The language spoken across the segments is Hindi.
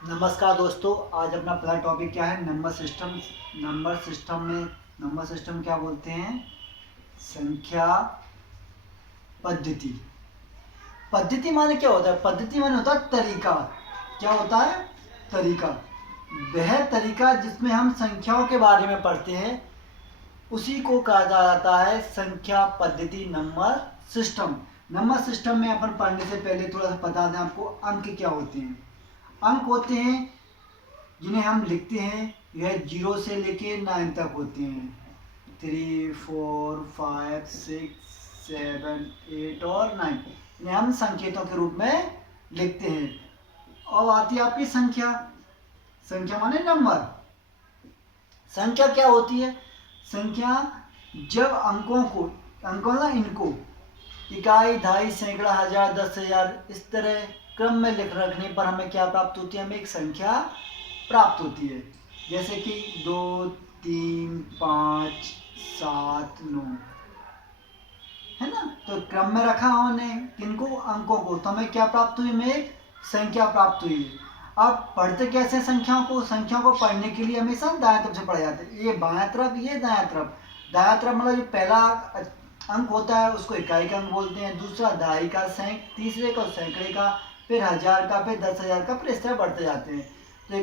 नमस्कार दोस्तों, आज अपना पहला टॉपिक क्या है? Number system. नंबर सिस्टम क्या बोलते हैं? संख्या पद्धति। पद्धति माने क्या होता है? पद्धति माने होता है तरीका। क्या होता है? तरीका। वह तरीका जिसमें हम संख्याओं के बारे में पढ़ते हैं उसी को कहा जाता है संख्या पद्धति, नंबर सिस्टम। नंबर सिस्टम में अपन पढ़ने से पहले थोड़ा सा बता दें आपको, अंक क्या होते हैं। अंक होते हैं जिन्हें हम लिखते हैं, यह 0 से लेके 9 तक होते हैं। 3, 4, 5, 6, 7, 8 और 9 इन्हें हम संकेतों के रूप में लिखते हैं। और आती है आपकी संख्या। संख्या माने नंबर। संख्या क्या होती है? संख्या जब अंकों ना इनको इकाई, दहाई, सैकड़ा, हजार, 10,000 इस तरह क्रम में लिख रखने पर हमें क्या प्राप्त होती है? हमें एक संख्या प्राप्त होती है। जैसे कि 2, 3, 5, 7, 9 है ना। तो क्रम में रखा हमने किनको? अंकों को। तो हमें क्या प्राप्त हुई? हमें एक संख्या प्राप्त हुई। अब पढ़ते कैसे संख्याओं को? संख्याओं को पढ़ने के लिए हमेशा दाएं तरफ से पढ़े जाते हैं। ये बाएं तरफ, ये दाएं तरफ। दाएं तरफ मतलब जो पहला अंक होता है उसको इकाई का अंक बोलते हैं, दूसरा दहाई का, तीसरे का सैकड़े का, फिर हजार का, फिर 10,000 का, फिर इस तरह बढ़ते जाते हैं। तो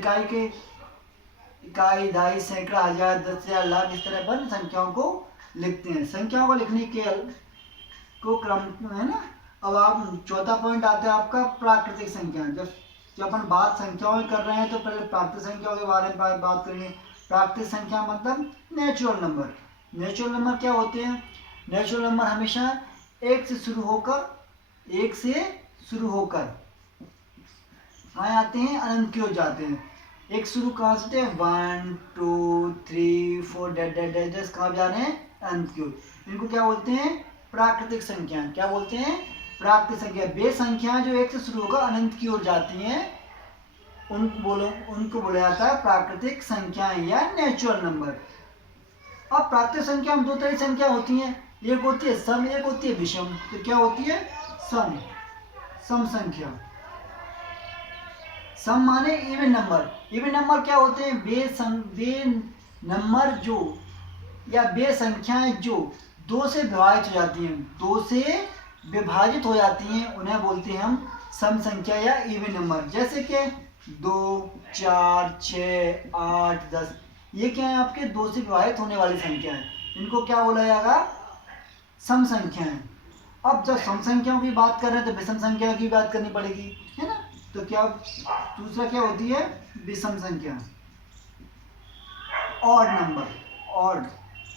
इकाई, दहाई, सैकड़ा, हजार, 10,000, लाख इस तरह अपन संख्याओं को लिखते हैं। संख्याओं को लिखने के को क्रम है ना। अब आप चौथा पॉइंट आता है आपका प्राकृतिक संख्या। जब अपन बात संख्याओं कर रहे हैं तो पहले प्राकृतिक संख्याओं के बारे में बात करेंगे। प्राकृतिक संख्या मतलब नेचुरल नंबर। नेचुरल नंबर क्या होते हैं? नेचुरल नंबर हमेशा एक से शुरू होकर कहाँ आते हैं? अनंत की ओर जाते हैं। एक शुरू कहाँ से होते हैं? 1, 2, 3, 4 डैश कहाँ जा रहे हैं? अनंत की ओर। इनको क्या बोलते हैं? प्राकृतिक संख्या। क्या बोलते हैं? प्राकृतिक संख्या। वे संख्याएं जो एक से शुरू होकर अनंत की ओर जाती हैं उनको बोला जाता है प्राकृतिक संख्याएं या नेचुरल नंबर। अब प्राकृतिक संख्या में दो तरह की संख्या होती हैं, एक होती है सम, एक होती है विषम। तो क्या होती है? सम संख्या। सम माने इवन नंबर। इवन नंबर क्या होते हैं? वे नंबर जो या वे संख्याएं जो 2 से विभाजित हो जाती हैं, 2 से विभाजित हो जाती हैं, उन्हें बोलते हैं हम सम संख्या या इवन नंबर। जैसे कि 2, 4, 6, 8, 10 ये क्या है? आपके 2 से विभाजित होने वाली संख्या है। इनको क्या बोला जाएगा? सम संख्या है। अब जब सम संख्याओं की बात कर रहे हैं तो विषम संख्या की बात करनी पड़ेगी, है ना। तो क्या दूसरा क्या होती है? विषम संख्या। Odd number.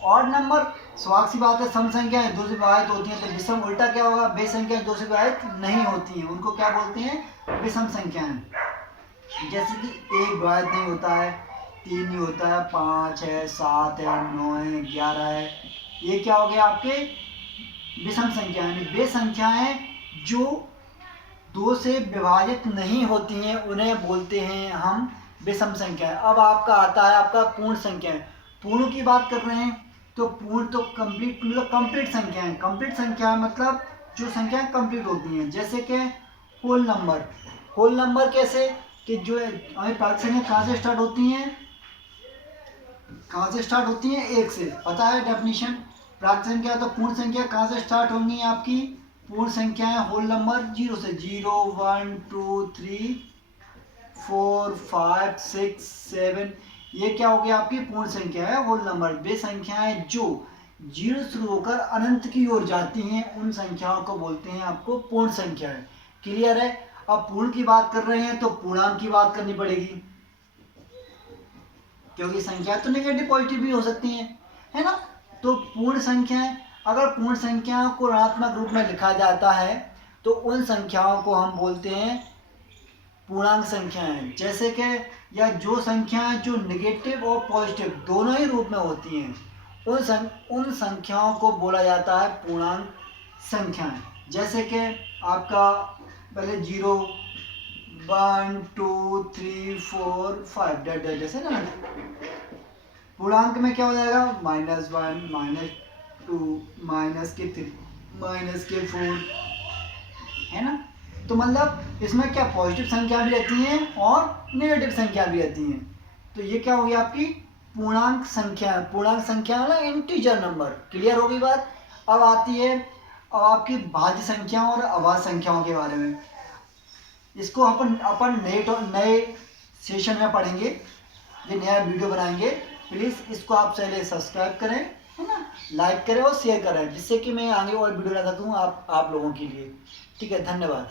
ऑड नंबर स्वाभाविक सी बात है, सम संख्या 2 से विभाजित होती हैं। तो विषम उल्टा क्या होगा? वे संख्या 2 से विभाजित नहीं होती हैं, उनको क्या बोलते हैं? विषम संख्याएं। जैसे कि 1 विभाजित नहीं होता है, 3 नहीं होता है, 5 है, 7 है, 9 है, 11 है। ये क्या हो गया? आपके विषम संख्याएं। वे संख्याएं जो 2 से विभाजित नहीं होती हैं उन्हें बोलते हैं हम विषम संख्याएं। अब आपका आता है आपका पूर्ण संख्याएं। पूर्ण की बात कर रहे हैं तो पूर्ण तो कंप्लीट मतलब कंप्लीट संख्याएं। कंप्लीट संख्या मतलब जो संख्याएं कंप्लीट होती हैं। जैसे कि होल नंबर। होल नंबर कैसे? कि जो हमें प्राकृतिक संख्या कहाँ से स्टार्ट होती हैं? कहाँ से स्टार्ट होती हैं? 1 से। पता है डेफिनेशन? प्राकृतिक संख्या तो पूर्ण संख्या कहाँ से स्टार्ट होंगी आपकी? पूर्ण संख्याएं होल नंबर 0 से। 0, 1, 2, 3, 4, 5, 6, 7 ये क्या हो गया? आपकी पूर्ण संख्या है, होल नंबर। वे संख्याएं जो 0 शुरू होकर अनंत की ओर जाती हैं उन संख्याओं को बोलते हैं आपको पूर्ण संख्या है। क्लियर है? अब पूर्ण की बात कर रहे हैं तो पूर्णांक की बात करनी पड़ेगी, क्योंकि संख्या तो नेगेटिव पॉजिटिव भी हो सकती हैं, है ना। तो पूर्ण संख्याएं, अगर पूर्ण संख्याओं को ऋणात्मक रूप में लिखा जाता है तो उन संख्याओं को हम बोलते हैं पूर्णांक संख्याएं। जैसे कि या जो संख्याएं जो नेगेटिव और पॉजिटिव दोनों ही रूप में होती हैं उन संख्याओं को बोला जाता है पूर्णांक संख्याएं। जैसे कि आपका पहले 0, 1, 2, 3, 4, 5 जैसे ना। पूर्णांक में क्या हो जाएगा? -1, -2, -3, -4 है ना। तो मतलब इसमें क्या पॉजिटिव संख्या भी रहती हैं और नेगेटिव संख्या भी रहती हैं। तो ये क्या हो गया आपकी पूर्णांक संख्या। पूर्णांक संख्या मतलब इंटीजर नंबर। क्लियर होगी बात। अब आती है अब आपकी भाज्य संख्याओं और अभाज्य संख्याओं के बारे में। इसको अपन नए सेशन में पढ़ेंगे। ये नया वीडियो बनाएंगे। प्लीज़ इसको आप पहले सब्सक्राइब करें, है ना, लाइक करें और शेयर करें, जिससे कि मैं आगे और वीडियो ला सकूँ आप लोगों के लिए। ठीक है, धन्यवाद।